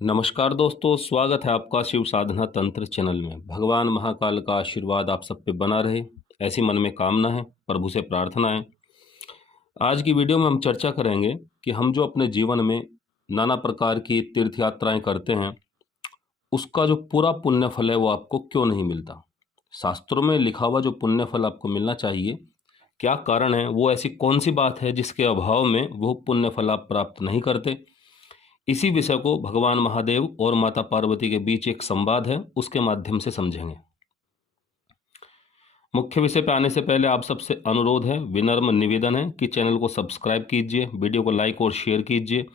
नमस्कार दोस्तों, स्वागत है आपका शिव साधना तंत्र चैनल में। भगवान महाकाल का आशीर्वाद आप सब पे बना रहे, ऐसी मन में कामना है, प्रभु से प्रार्थना है। आज की वीडियो में हम चर्चा करेंगे कि हम जो अपने जीवन में नाना प्रकार की तीर्थ यात्राएं करते हैं, उसका जो पूरा पुण्य फल है वो आपको क्यों नहीं मिलता। शास्त्रों में लिखा हुआ जो पुण्य फल आपको मिलना चाहिए, क्या कारण है, वो ऐसी कौन सी बात है जिसके अभाव में वो पुण्य फल आप प्राप्त नहीं करते। इसी विषय को भगवान महादेव और माता पार्वती के बीच एक संवाद है, उसके माध्यम से समझेंगे। मुख्य विषय पे आने से पहले आप सबसे अनुरोध है, विनम्र निवेदन है कि चैनल को सब्सक्राइब कीजिए, वीडियो को लाइक और शेयर कीजिए,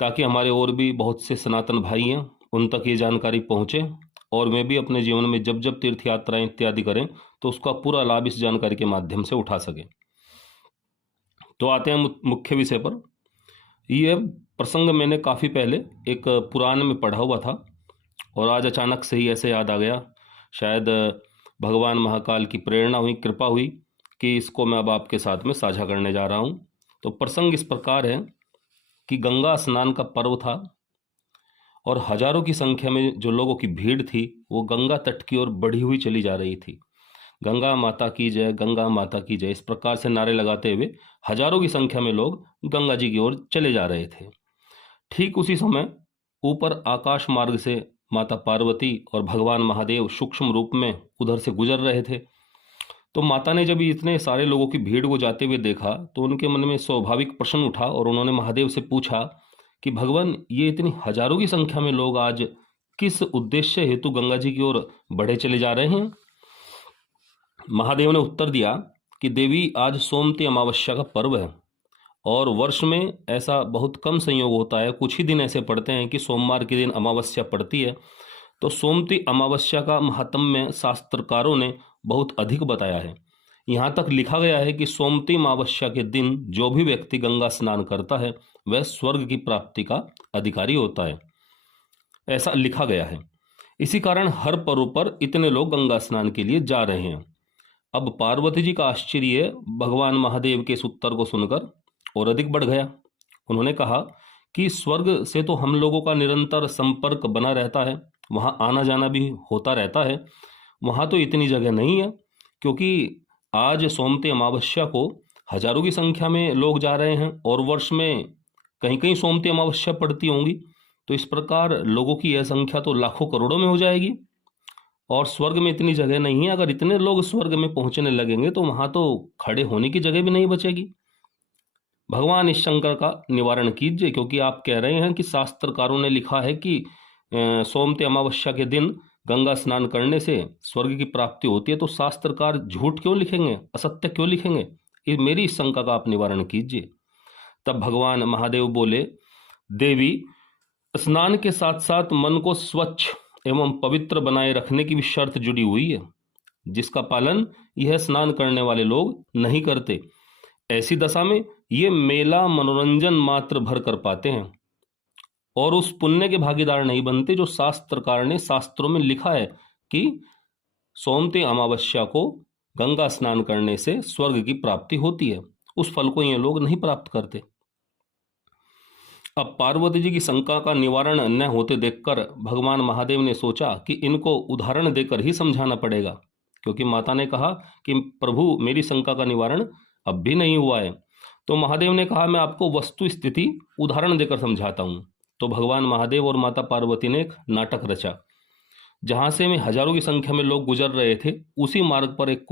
ताकि हमारे और भी बहुत से सनातन भाई हैं उन तक ये जानकारी पहुँचे और वे भी अपने जीवन में जब जब तीर्थ यात्राएं इत्यादि करें तो उसका पूरा लाभ इस जानकारी के माध्यम से उठा सकें। तो आते हैं मुख्य विषय पर। ये प्रसंग मैंने काफ़ी पहले एक पुराण में पढ़ा हुआ था और आज अचानक से ही ऐसे याद आ गया। शायद भगवान महाकाल की प्रेरणा हुई, कृपा हुई कि इसको मैं अब आपके साथ में साझा करने जा रहा हूँ। तो प्रसंग इस प्रकार है कि गंगा स्नान का पर्व था और हजारों की संख्या में जो लोगों की भीड़ थी वो गंगा तट की ओर बढ़ी हुई चली जा रही थी। गंगा माता की जय, गंगा माता की जय, इस प्रकार से नारे लगाते हुए हजारों की संख्या में लोग गंगा जी की ओर चले जा रहे थे। ठीक उसी समय ऊपर आकाश मार्ग से माता पार्वती और भगवान महादेव सूक्ष्म रूप में उधर से गुजर रहे थे। तो माता ने जब इतने सारे लोगों की भीड़ को जाते हुए देखा तो उनके मन में स्वाभाविक प्रश्न उठा और उन्होंने महादेव से पूछा कि भगवान, ये इतनी हजारों की संख्या में लोग आज किस उद्देश्य हेतु गंगा जी की ओर बढ़े चले जा रहे हैं। महादेव ने उत्तर दिया कि देवी, आज सोमवती अमावस्या का पर्व है और वर्ष में ऐसा बहुत कम संयोग होता है, कुछ ही दिन ऐसे पड़ते हैं कि सोमवार के दिन अमावस्या पड़ती है। तो सोमवती अमावस्या का महात्म्य शास्त्रकारों ने बहुत अधिक बताया है। यहाँ तक लिखा गया है कि सोमवती अमावस्या के दिन जो भी व्यक्ति गंगा स्नान करता है वह स्वर्ग की प्राप्ति का अधिकारी होता है, ऐसा लिखा गया है। इसी कारण हर पर्व पर इतने लोग गंगा स्नान के लिए जा रहे हैं। अब पार्वती जी का आश्चर्य भगवान महादेव के इस उत्तर को सुनकर और अधिक बढ़ गया। उन्होंने कहा कि स्वर्ग से तो हम लोगों का निरंतर संपर्क बना रहता है, वहाँ आना जाना भी होता रहता है, वहाँ तो इतनी जगह नहीं है, क्योंकि आज सोमवती अमावस्या को हजारों की संख्या में लोग जा रहे हैं और वर्ष में कहीं कहीं सोमवती अमावस्या पड़ती होंगी। तो इस प्रकार लोगों की यह संख्या तो लाखों करोड़ों में हो जाएगी और स्वर्ग में इतनी जगह नहीं है। अगर इतने लोग स्वर्ग में पहुंचने लगेंगे तो वहाँ तो खड़े होने की जगह भी नहीं बचेगी। भगवान इस शंका का निवारण कीजिए, क्योंकि आप कह रहे हैं कि शास्त्रकारों ने लिखा है कि सोमवती अमावस्या के दिन गंगा स्नान करने से स्वर्ग की प्राप्ति होती है। तो शास्त्रकार झूठ क्यों लिखेंगे, असत्य क्यों लिखेंगे? ये मेरी इस शंका का आप निवारण कीजिए। तब भगवान महादेव बोले, देवी, स्नान के साथ साथ मन को स्वच्छ एवं पवित्र बनाए रखने की भी शर्त जुड़ी हुई है, जिसका पालन यह स्नान करने वाले लोग नहीं करते। ऐसी दशा में ये मेला मनोरंजन मात्र भर कर पाते हैं और उस पुण्य के भागीदार नहीं बनते जो शास्त्रकार ने शास्त्रों में लिखा है कि सोमवती अमावस्या को गंगा स्नान करने से स्वर्ग की प्राप्ति होती है। उस फल को ये लोग नहीं प्राप्त करते। अब पार्वती जी की शंका का निवारण न होते देखकर भगवान महादेव ने सोचा कि इनको उदाहरण देकर ही समझाना पड़ेगा, क्योंकि माता ने कहा कि प्रभु, मेरी शंका का निवारण अब भी नहीं हुआ है। तो महादेव ने कहा, मैं आपको वस्तु स्थिति उदाहरण देकर समझाता हूँ। तो भगवान महादेव और माता पार्वती ने एक नाटक रचा। जहाँ से में हजारों की संख्या में लोग गुजर रहे थे, उसी मार्ग पर एक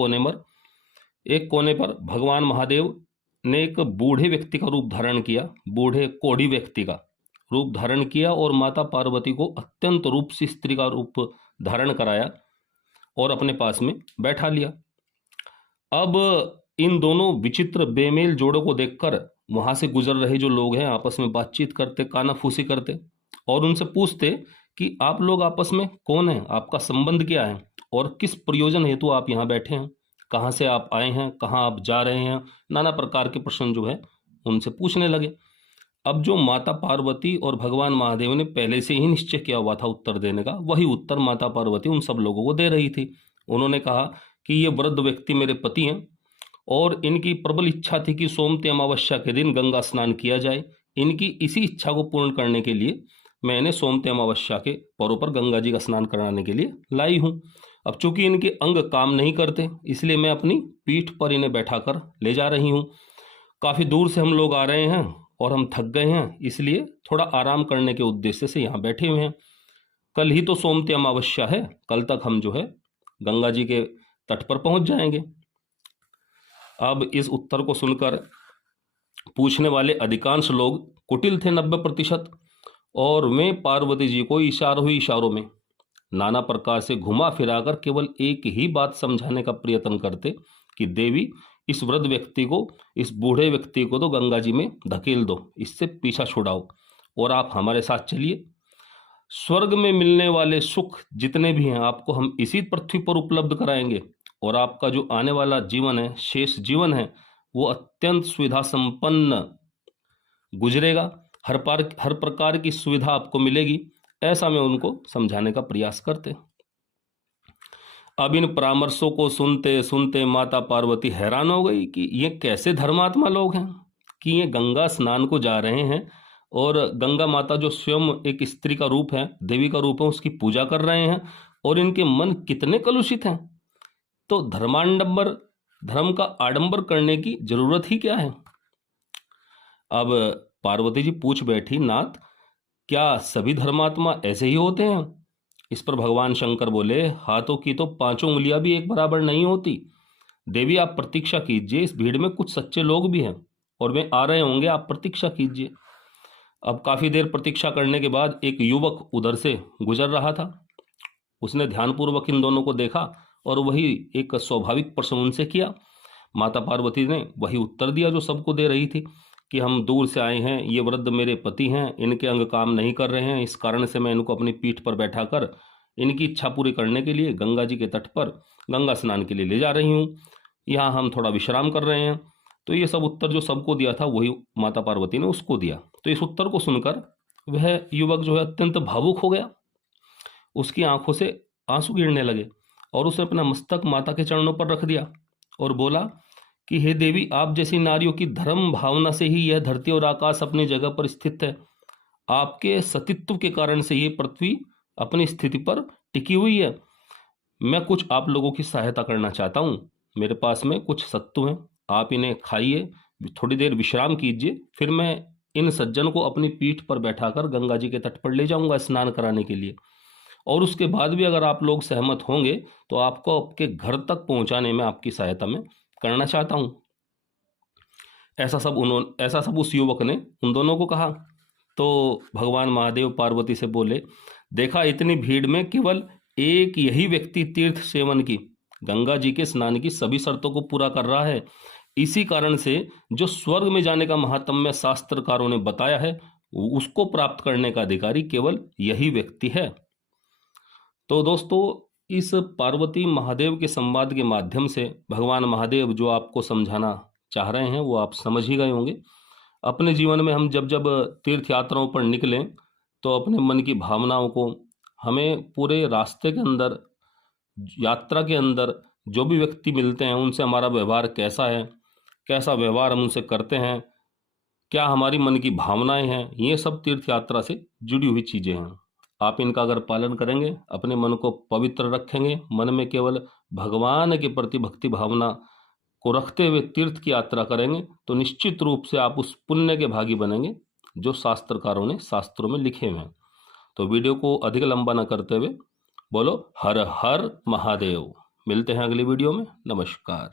कोने पर भगवान महादेव ने एक बूढ़े व्यक्ति का रूप धारण किया, बूढ़े कोढ़ी व्यक्ति का रूप धारण किया और माता पार्वती को अत्यंत रूप से स्त्री का रूप धारण कराया और अपने पास में बैठा लिया। अब इन दोनों विचित्र बेमेल जोड़ों को देखकर वहां से गुजर रहे जो लोग हैं आपस में बातचीत करते, कानाफूसी करते और उनसे पूछते कि आप लोग आपस में कौन हैं, आपका संबंध क्या है और किस प्रयोजन हेतु आप यहाँ बैठे हैं, कहाँ से आप आए हैं, कहाँ आप जा रहे हैं। नाना प्रकार के प्रश्न जो है उनसे पूछने लगे। अब जो माता पार्वती और भगवान महादेव ने पहले से ही निश्चय किया हुआ था उत्तर देने का, वही उत्तर माता पार्वती उन सब लोगों को दे रही थी। उन्होंने कहा कि ये वृद्ध व्यक्ति मेरे पति हैं और इनकी प्रबल इच्छा थी कि सोमवती अमावस्या के दिन गंगा स्नान किया जाए। इनकी इसी इच्छा को पूर्ण करने के लिए मैंने सोमती अमावस्या के पर्व पर गंगा जी का स्नान कराने के लिए लाई हूँ। अब चूंकि इनके अंग काम नहीं करते, इसलिए मैं अपनी पीठ पर इन्हें बैठाकर ले जा रही हूँ। काफ़ी दूर से हम लोग आ रहे हैं और हम थक गए हैं, इसलिए थोड़ा आराम करने के उद्देश्य से यहाँ बैठे हुए हैं। कल ही तो सोमती अमावस्या है, कल तक हम जो है गंगा जी के तट पर पहुँच जाएंगे। अब इस उत्तर को सुनकर पूछने वाले अधिकांश लोग कुटिल थे 90%, और वे पार्वती जी को इशारों में नाना प्रकार से घुमा फिराकर केवल एक ही बात समझाने का प्रयत्न करते कि देवी, इस वृद्ध व्यक्ति को, इस बूढ़े व्यक्ति को तो गंगा जी में धकेल दो, इससे पीछा छुड़ाओ और आप हमारे साथ चलिए। स्वर्ग में मिलने वाले सुख जितने भी हैं आपको हम इसी पृथ्वी पर उपलब्ध कराएंगे, और आपका जो आने वाला जीवन है, शेष जीवन है, वो अत्यंत सुविधा संपन्न गुजरेगा। हर प्रकार की सुविधा आपको मिलेगी, ऐसा मैं उनको समझाने का प्रयास करते। अब इन परामर्शों को सुनते सुनते माता पार्वती हैरान हो गई कि ये कैसे धर्मात्मा लोग हैं कि ये गंगा स्नान को जा रहे हैं और गंगा माता जो स्वयं एक स्त्री का रूप है, देवी का रूप है, उसकी पूजा कर रहे हैं, और इनके मन कितने कलुषित हैं। तो धर्म का आडंबर करने की जरूरत ही क्या है। अब पार्वती जी पूछ बैठी, नाथ, क्या सभी धर्मात्मा ऐसे ही होते हैं? इस पर भगवान शंकर बोले, हाथों की तो 5 उंगलियां भी एक बराबर नहीं होती। देवी, आप प्रतीक्षा कीजिए, इस भीड़ में कुछ सच्चे लोग भी हैं और वे आ रहे होंगे, आप प्रतीक्षा कीजिए। अब काफी देर प्रतीक्षा करने के बाद एक युवक उधर से गुजर रहा था। उसने ध्यानपूर्वक इन दोनों को देखा और वही एक स्वाभाविक प्रश्न उनसे किया। माता पार्वती ने वही उत्तर दिया जो सबको दे रही थी कि हम दूर से आए हैं, ये वृद्ध मेरे पति हैं, इनके अंग काम नहीं कर रहे हैं, इस कारण से मैं इनको अपनी पीठ पर बैठाकर इनकी इच्छा पूरी करने के लिए गंगा जी के तट पर गंगा स्नान के लिए ले जा रही हूँ। यहाँ हम थोड़ा विश्राम कर रहे हैं। तो ये सब उत्तर जो सबको दिया था वही माता पार्वती ने उसको दिया। तो इस उत्तर को सुनकर वह युवक जो है अत्यंत भावुक हो गया। उसकी आंखों से आंसू गिरने लगे और उसने अपना मस्तक माता के चरणों पर रख दिया और बोला कि हे देवी, आप जैसी नारियों की धर्म भावना से ही यह धरती और आकाश अपनी जगह पर स्थित है। आपके सतीत्व के कारण से ये पृथ्वी अपनी स्थिति पर टिकी हुई है। मैं कुछ आप लोगों की सहायता करना चाहता हूँ। मेरे पास में कुछ सत्तू हैं, आप इन्हें खाइए, थोड़ी देर विश्राम कीजिए, फिर मैं इन सज्जन को अपनी पीठ पर बैठाकर गंगा जी के तट पर ले जाऊंगा स्नान कराने के लिए, और उसके बाद भी अगर आप लोग सहमत होंगे तो आपको आपके घर तक पहुंचाने में आपकी सहायता में करना चाहता हूं। ऐसा सब उस युवक ने उन दोनों को कहा। तो भगवान महादेव पार्वती से बोले, देखा, इतनी भीड़ में केवल एक यही व्यक्ति तीर्थ सेवन की, गंगा जी के स्नान की सभी शर्तों को पूरा कर रहा है। इसी कारण से जो स्वर्ग में जाने का महात्म्य शास्त्रकारों ने बताया है, उसको प्राप्त करने का अधिकारी केवल यही व्यक्ति है। तो दोस्तों, इस पार्वती महादेव के संवाद के माध्यम से भगवान महादेव जो आपको समझाना चाह रहे हैं वो आप समझ ही गए होंगे। अपने जीवन में हम जब जब तीर्थ यात्राओं पर निकलें तो अपने मन की भावनाओं को हमें पूरे रास्ते के अंदर, यात्रा के अंदर जो भी व्यक्ति मिलते हैं उनसे हमारा व्यवहार कैसा है, कैसा व्यवहार हम उनसे करते हैं, क्या हमारी मन की भावनाएं हैं, ये सब तीर्थ यात्रा से जुड़ी हुई चीज़ें हैं। आप इनका अगर पालन करेंगे, अपने मन को पवित्र रखेंगे, मन में केवल भगवान के प्रति भक्ति भावना को रखते हुए तीर्थ की यात्रा करेंगे, तो निश्चित रूप से आप उस पुण्य के भागी बनेंगे जो शास्त्रकारों ने शास्त्रों में लिखे हुए हैं। तो वीडियो को अधिक लंबा न करते हुए बोलो हर हर महादेव। मिलते हैं अगली वीडियो में। नमस्कार।